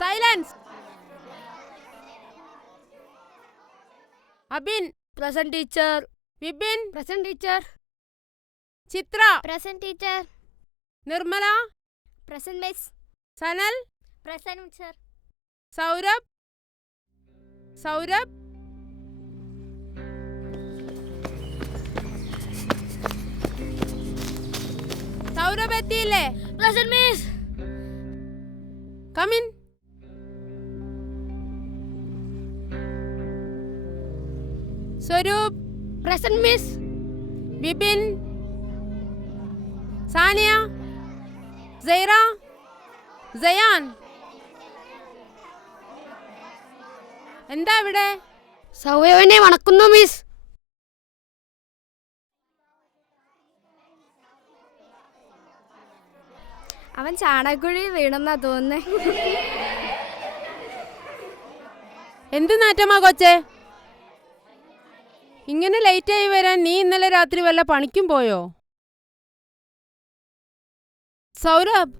Silence. Abin present teacher. Vipin present teacher. Chitra present teacher. Nirmala present miss. Sanal present sir. Saurabh Saurabh Saurabh എത്തിയില്ലേ? Present miss. Come in. Swaroop present miss. Vipin Saniya Saira Sayan. എന്താ ഇവിടെ? സൗയവനെ വണക്കുന്നു miss. അവൻ ചാണകക്കുഴി വീണെന്നാ തോന്നുന്നേ. എന്ത് നാറ്റമാ കൊച്ചേ? ഇങ്ങനെ ലേറ്റായി വരാൻ നീ ഇന്നലെ രാത്രി വല്ല പണിക്കും പോയോ? Saurabh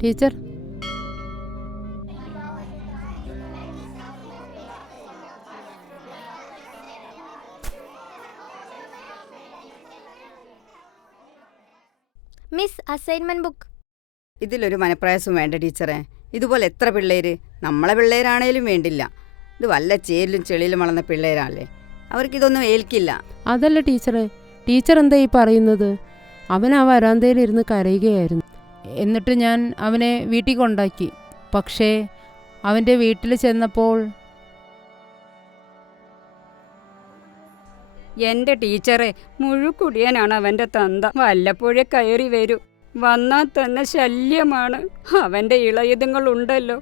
teacher. Miss assignment book. ഇതിലൊരു മനപ്രയാസം വേണ്ട ടീച്ചറെ. ഇതുപോലെ എത്ര പിള്ളേര്, നമ്മളെ പിള്ളേരാണേലും വേണ്ടില്ല. ഇത് വല്ല ചേരിലും ചെളിയിലും വളർന്ന പിള്ളേരാണല്ലേ, അവർക്കിതൊന്നും ഏൽക്കില്ല. അതല്ല ടീച്ചറെ, ടീച്ചർ എന്താ ഈ പറയുന്നത്? അവൻ ആ വരാന്തയിലിരുന്ന് കരയുകയായിരുന്നു. എന്നിട്ട് ഞാൻ അവനെ വീട്ടിൽ കൊണ്ടാക്കി. പക്ഷേ അവൻ്റെ വീട്ടിൽ ചെന്നപ്പോൾ എൻ്റെ ടീച്ചറെ, മുഴുക്കുടിയനാണ് അവൻ്റെ തന്ത. വല്ലപ്പോഴേ കയറി വരൂ, വന്നാൽ തന്നെ ശല്യമാണ്. അവൻ്റെ ഇളയതുങ്ങളുണ്ടല്ലോ,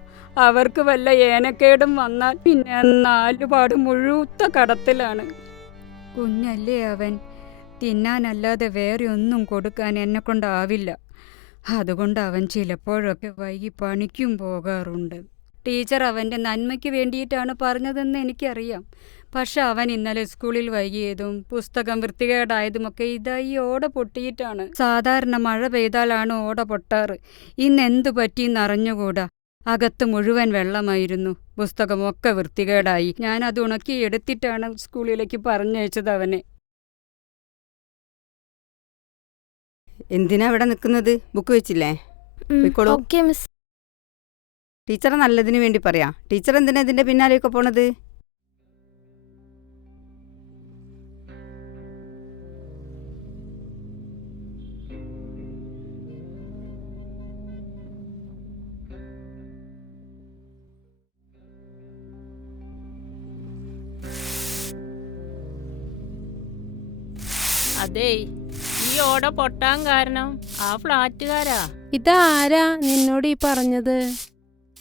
അവർക്ക് വല്ല ഏനക്കേടും വന്നാൽ പിന്നെ നാലുപാട് മുഴുത്ത കടത്തിലാണ്. കുഞ്ഞല്ലേ അവൻ, തിന്നാനല്ലാതെ വേറെ ഒന്നും കൊടുക്കാൻ എന്നെ കൊണ്ടാവില്ല. അതുകൊണ്ട് അവൻ ചിലപ്പോഴൊക്കെ വൈകി പണിക്കും പോകാറുണ്ട്. ടീച്ചർ അവൻ്റെ നന്മയ്ക്ക് വേണ്ടിയിട്ടാണ് പറഞ്ഞതെന്ന് എനിക്കറിയാം. പക്ഷെ അവൻ ഇന്നലെ സ്കൂളിൽ വൈകിയതും പുസ്തകം വൃത്തികേടായതുമൊക്കെ ഇതായി ഓട പൊട്ടിയിട്ടാണ്. സാധാരണ മഴ പെയ്താലാണ് ഓട പൊട്ടാറ്. ഇന്നെന്തു പറ്റിയെന്നറിഞ്ഞുകൂടാ. അകത്ത് മുഴുവൻ വെള്ളമായിരുന്നു, പുസ്തകമൊക്കെ വൃത്തികേടായി. ഞാനത് ഉണക്കി എടുത്തിട്ടാണ് സ്കൂളിലേക്ക് പറഞ്ഞയച്ചത് അവനെ. എന്തിനാ ഇവിടെ നിൽക്കുന്നത്? ബുക്ക് വെച്ചില്ലേ? പോയിക്കോളൂ. Okay miss. ടീച്ചറെ നല്ലതിന് വേണ്ടി പറയാ. ടീച്ചർ എന്തിനാ ഇതിന്റെ പിന്നാലെയൊക്കെ പോണത്? അതേ, ഈ ഓട പൊട്ടാൻ കാരണം ആ ഫ്ലാറ്റുകാരാ. ഇതാരാ നിന്നോട് ഈ പറഞ്ഞത്?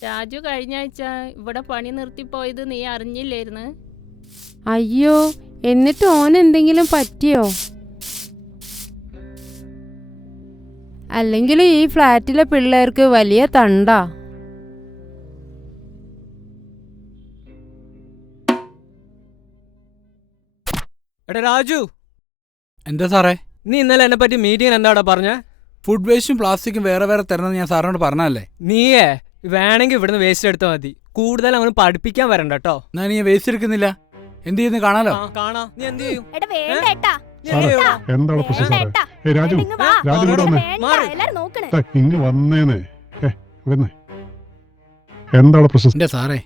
രാജു കഴിഞ്ഞ ആഴ്ച ഇവിടെ പണി നിർത്തിപ്പോയത് നീ അറിഞ്ഞില്ലായിരുന്നു? അയ്യോ, എന്നിട്ട് ഓൻ എന്തെങ്കിലും പറ്റിയോ? അല്ലെങ്കിൽ ഈ ഫ്ലാറ്റിലെ പിള്ളേർക്ക് വലിയ തണ്ടാ. എടാ രാജു. എന്താ സാറേ? നീ ഇന്നലെ എന്നെ പറ്റി മീറ്റിംഗിന് എന്താടാ പറഞ്ഞ? ഫുഡ് വേസ്റ്റും പ്ലാസ്റ്റിക്കും വേറെ വേറെ തരണമെന്ന് ഞാൻ സാറിനോട് പറഞ്ഞല്ലേ? നീയേ വേണമെങ്കിൽ ഇവിടുന്ന് വേസ്റ്റ് എടുത്താൽ മതി, കൂടുതൽ അവന് പഠിപ്പിക്കാൻ വരണ്ട കേട്ടോ. ഞാൻ നീ വേസ്റ്റ് എടുക്കുന്നില്ല, എന്ത് ചെയ്യുന്നു കാണാലോ. കാണാം. നീ എന്ത് ചെയ്യും? എന്താണ് പ്രശ്നം സാറേ? രാജു, രാജു ഇവിടെ വന്നേ. ഇങ്ങ് വന്നേനെ. എന്താണ് പ്രശ്നം? എൻ്റെ സാറേ,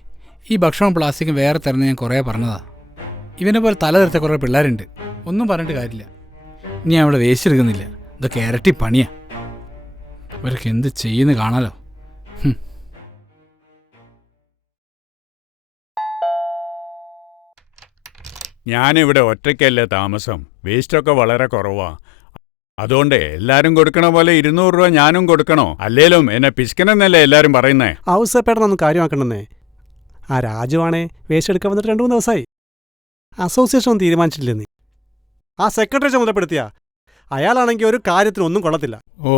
ഈ ഭക്ഷണവും പ്ലാസ്റ്റിക്കും വേറെ തരണം ഞാൻ കുറേ പറഞ്ഞതാ. ഇവനെ പോലെ തല തെറിച്ച കുറേ പിള്ളേരുണ്ട്, ഒന്നും പറഞ്ഞിട്ട് കാര്യമില്ല. ഇനി ഞാൻ ഇവിടെ വേസ്റ്റ് എടുക്കുന്നില്ല, ഇതൊക്കെ ഇരട്ടി പണിയാ. ഇവരൊക്കെ എന്ത് ചെയ്യുന്നു കാണാലോ. ഞാനിവിടെ ഒറ്റയ്ക്കല്ലേ താമസം, വേസ്റ്റൊക്കെ വളരെ കുറവാ. അതുകൊണ്ട് എല്ലാരും കൊടുക്കണ പോലെ 200 രൂപ ഞാനും കൊടുക്കണോ? അല്ലേലും എന്നെ പിശുക്കനെന്നല്ലേ എല്ലാരും പറയുന്നേ. ഔസേപ്പേട്ടനൊന്നും കാര്യമാക്കണ്ടെന്നേ. ആ രാജുവാണേ വേസ്റ്റ് എടുക്കാൻ വന്നിട്ട് 2-3 ദിവസമായി. അസോസിയേഷൻ ഒന്നും തീരുമാനിച്ചിട്ടില്ലെന്നേ. ആ സെക്രട്ടറി ചുമതലപ്പെടുത്തിയ അയാളാണെങ്കിൽ ഒരു കാര്യത്തിനൊന്നും കൊള്ളത്തില്ല. ഓ,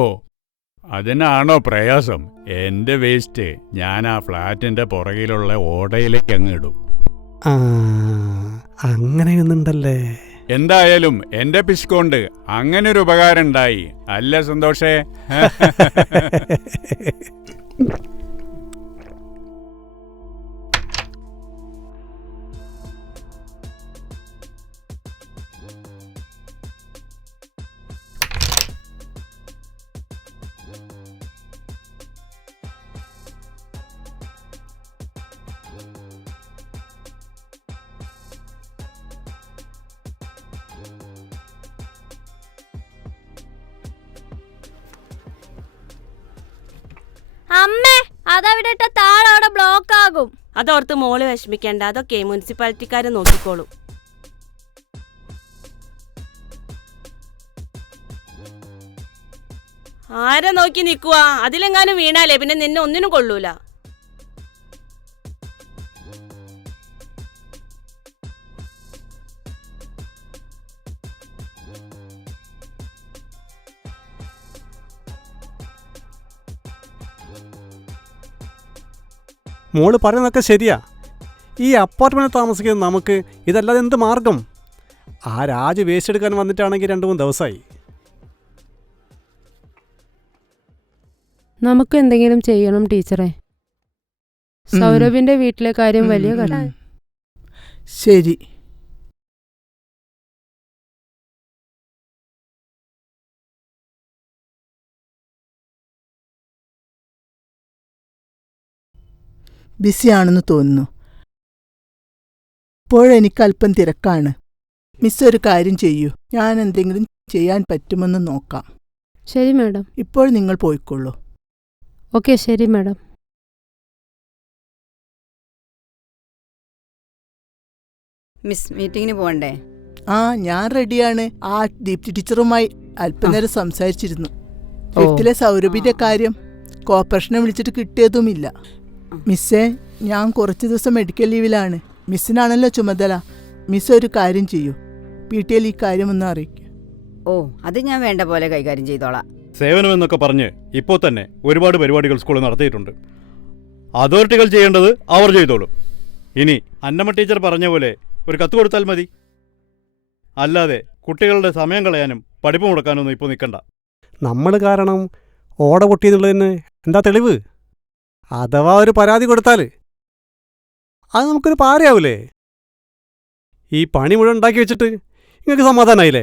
അതിനാണോ പ്രയാസം? എൻ്റെ വേസ്റ്റ് ഞാൻ ആ ഫ്ലാറ്റിൻ്റെ പുറകിലുള്ള ഓടയിലേക്ക് അങ്ങ് ഇടും. ആ, അങ്ങനെയൊന്നുണ്ടല്ലേ? എന്തായാലും എൻ്റെ പിശുകൊണ്ട് അങ്ങനൊരു ഉപകാരം ഉണ്ടായി. അല്ല സന്തോഷേ? അമ്മേ, അതവിടെ ഇട്ട താഴെ അവിടെ ബ്ലോക്ക് ആകും. അതോർത്ത് മോള് വിഷമിക്കേണ്ട, അതൊക്കെ മുനിസിപ്പാലിറ്റിക്കാര് നോക്കിക്കോളും. ആരെ നോക്കി നിൽക്കുക? അതിലെങ്ങാനും വീണാലേ പിന്നെ നിന്നെ ഒന്നിനും കൊള്ളൂല. മോള് പറയുന്നതൊക്കെ ശരിയാ. ഈ അപ്പാർട്ട്മെൻറ്റിൽ താമസിക്കുന്ന നമുക്ക് ഇതല്ലാതെ എന്ത് മാർഗം? ആ രാജ് വേസ്റ്റ് എടുക്കാൻ വന്നിട്ടാണെങ്കിൽ 2-3 ദിവസമായി. നമുക്ക് എന്തെങ്കിലും ചെയ്യണം ടീച്ചറെ. സൗരഭിന്റെ വീട്ടിലെ കാര്യം വലിയ കഷ്ടം. ശരി. ബിസിയാണെന്ന് തോന്നുന്നു. ഇപ്പോഴെനിക്ക് അല്പം തിരക്കാണ്. മിസ് ഒരു കാര്യം ചെയ്യൂ, ഞാൻ എന്തെങ്കിലും ചെയ്യാൻ പറ്റുമെന്ന് നോക്കാം. ശരി മാഡം. ഇപ്പോൾ നിങ്ങൾ പോയിക്കൊള്ളൂ. ഓക്കെ, ശരി മാഡം. മിസ്, മീറ്റിങ്ങിന് പോകണ്ടേ? ആ, ഞാൻ റെഡിയാണ്. ആ ദീപ്തി ടീച്ചറുമായി അല്പനേരം സംസാരിച്ചിരുന്നു. ഫിഫ്തിലെ സൗരഭിന്റെ കാര്യം കോർപ്പറേഷനെ വിളിച്ചിട്ട് കിട്ടിയതുമില്ല. മിസ്സേ, ഞാൻ കുറച്ച് ദിവസം മെഡിക്കൽ ലീവിലാണ്. മിസ്സിനാണല്ലോ ചുമതല. മിസ് ഒരു കാര്യം ചെയ്യൂ, PTL ഈ കാര്യമൊന്നും അറിയിക്കും. ഓ, അത് ഞാൻ വേണ്ട പോലെ കൈകാര്യം ചെയ്തോളാം. സേവനമെന്നൊക്കെ പറഞ്ഞ് ഇപ്പോൾ തന്നെ ഒരുപാട് പരിപാടികൾ സ്കൂളിൽ നടത്തിയിട്ടുണ്ട്. അതോറിറ്റികൾ ചെയ്യേണ്ടത് അവർ ചെയ്തോളും. ഇനി അന്നമ്മ ടീച്ചർ പറഞ്ഞ പോലെ ഒരു കത്ത് കൊടുത്താൽ മതി. അല്ലാതെ കുട്ടികളുടെ സമയം കളയാനും പഠിപ്പ് മുടക്കാനൊന്നും ഇപ്പോൾ നിൽക്കണ്ട. നമ്മൾ കാരണം ഓട പൊട്ടിയെന്നുള്ളതിന് എന്താ തെളിവ്? അഥവാ ഒരു പരാതി കൊടുത്താൽ അത് നമുക്കൊരു പാരയാവൂലേ? ഈ പണി മുഴുവൻ ഉണ്ടാക്കി വെച്ചിട്ട് നിങ്ങൾക്ക് സമാധാനമായില്ലേ?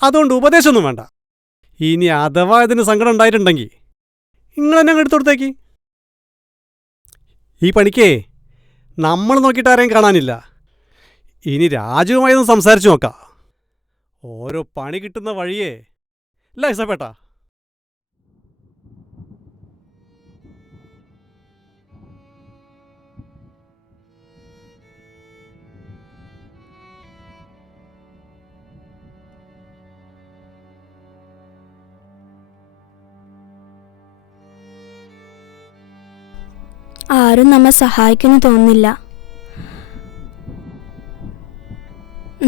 അതുകൊണ്ട് ഉപദേശമൊന്നും വേണ്ട. ഇനി അഥവാ ഇതിന് സങ്കടം ഉണ്ടായിട്ടുണ്ടെങ്കിൽ നിങ്ങൾ തന്നെ എടുത്തു കൊടുത്തേക്ക്. ഈ പണിക്കേ നമ്മൾ നോക്കിയിട്ട് ആരെയും കാണാനില്ല. ഇനി രാജുവുമായൊന്ന് സംസാരിച്ചു നോക്കാം. ഓരോ പണി കിട്ടുന്ന വഴിയേ അല്ല ഇസപ്പേട്ടാ? ആരും നമ്മെ സഹായിക്കുന്നു തോന്നുന്നില്ല.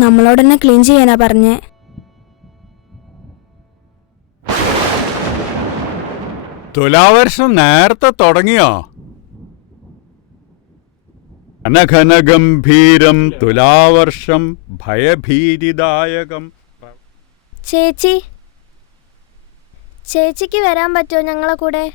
നമ്മളോടന്നെ ക്ലീൻ ചെയ്യാനാ പറഞ്ഞേ. തുലാവർഷം നേരത്തെ തുടങ്ങിയോ? അനഘനഗംഭീരം തുലാവർഷം ഭയഭീതിദായകം. ചേച്ചിക്ക് വരാൻ പറ്റുമോ ഞങ്ങളെ കൂടെ?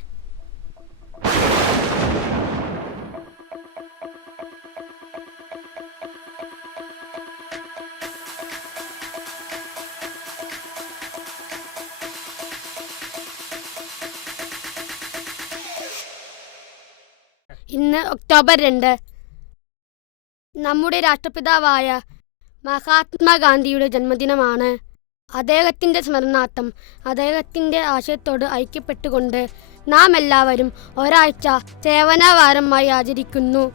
ഇന്ന് ഒക്ടോബർ 2 നമ്മുടെ രാഷ്ട്രപിതാവായ മഹാത്മാഗാന്ധിയുടെ ജന്മദിനമാണ്. അദ്ദേഹത്തിൻ്റെ സ്മരണാർത്ഥം അദ്ദേഹത്തിൻ്റെ ആശയത്തോട് ഐക്യപ്പെട്ടുകൊണ്ട് നാം എല്ലാവരും ഒരാഴ്ച സേവനവാരമായി ആചരിക്കുന്നു.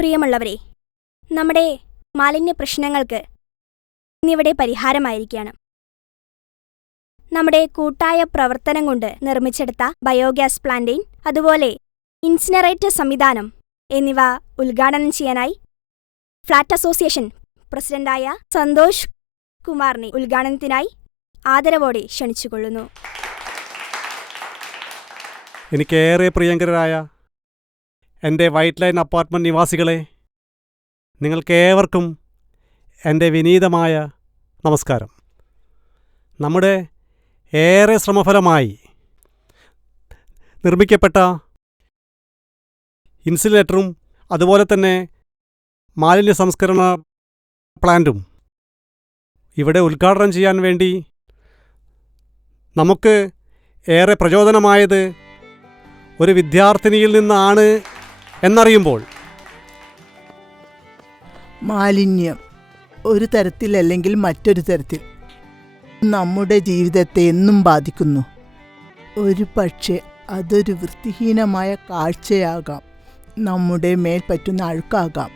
പ്രിയമുള്ളവരെ, നമ്മുടെ മാലിന്യ പ്രശ്നങ്ങൾക്ക് ഇന്നിവിടെ പരിഹാരമായിരിക്കുകയാണ്. നമ്മുടെ കൂട്ടായ പ്രവർത്തനം കൊണ്ട് നിർമ്മിച്ചെടുത്ത ബയോഗ്യാസ് പ്ലാന്റേൻ, അതുപോലെ ഇൻസിനറേറ്റർ സംവിധാനം എന്നിവ ഉദ്ഘാടനം ചെയ്യാനായി ഫ്ലാറ്റ് അസോസിയേഷൻ പ്രസിഡന്റായ സന്തോഷ് കുമാറിനെ ഉദ്ഘാടനത്തിനായി ആദരവോടെ ക്ഷണിച്ചുകൊള്ളുന്നു. എനിക്കേറെ പ്രിയങ്കരായ എൻ്റെ വൈറ്റ് ലൈൻ അപ്പാർട്ട്മെൻറ്റ് നിവാസികളെ, നിങ്ങൾക്കേവർക്കും എൻ്റെ വിനീതമായ നമസ്കാരം. നമ്മുടെ ഏറെ ശ്രമഫലമായി നിർമ്മിക്കപ്പെട്ട ഇൻസിനറേറ്ററും അതുപോലെ തന്നെ മാലിന്യ സംസ്കരണ പ്ലാന്റും ഇവിടെ ഉദ്ഘാടനം ചെയ്യാൻ വേണ്ടി നമുക്ക് ഏറെ പ്രചോദനമായത് ഒരു വിദ്യാർത്ഥിനിയിൽ നിന്നാണ് എന്നറിയുമ്പോൾ, മാലിന്യം ഒരു തരത്തിലല്ലെങ്കിൽ മറ്റൊരു തരത്തിൽ നമ്മുടെ ജീവിതത്തെ എന്നും ബാധിക്കുന്നു. ഒരു പക്ഷേ അതൊരു വൃത്തിഹീനമായ കാഴ്ചയാകാം, നമ്മുടെ മേൽ പറ്റുന്ന അഴുക്കാകാം,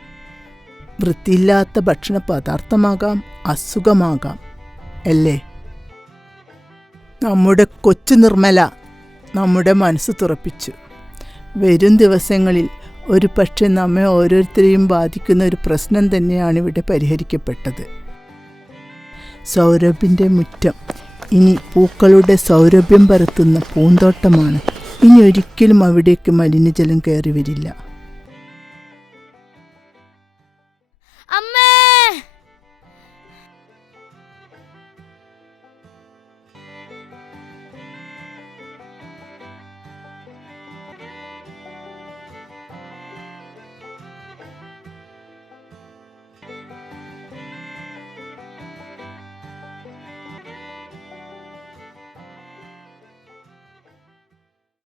വൃത്തിയില്ലാത്ത ഭക്ഷണ പദാർത്ഥമാകാം, അസുഖമാകാം, അല്ലേ? നമ്മുടെ കൊച്ചു നിർമ്മല നമ്മുടെ മനസ്സ് തുറപ്പിച്ചു. വരും ദിവസങ്ങളിൽ ഒരു പക്ഷേ നമ്മെ ഓരോരുത്തരെയും ബാധിക്കുന്ന ഒരു പ്രശ്നം തന്നെയാണ് ഇവിടെ പരിഹരിക്കപ്പെട്ടത്. സൗരഭിൻ്റെ മുറ്റം ഇനി പൂക്കളുടെ സൗരഭ്യം പരത്തുന്ന പൂന്തോട്ടമാണ്. ഇനി ഒരിക്കലും അവിടേക്ക് മലിനജലം കയറി വരില്ല.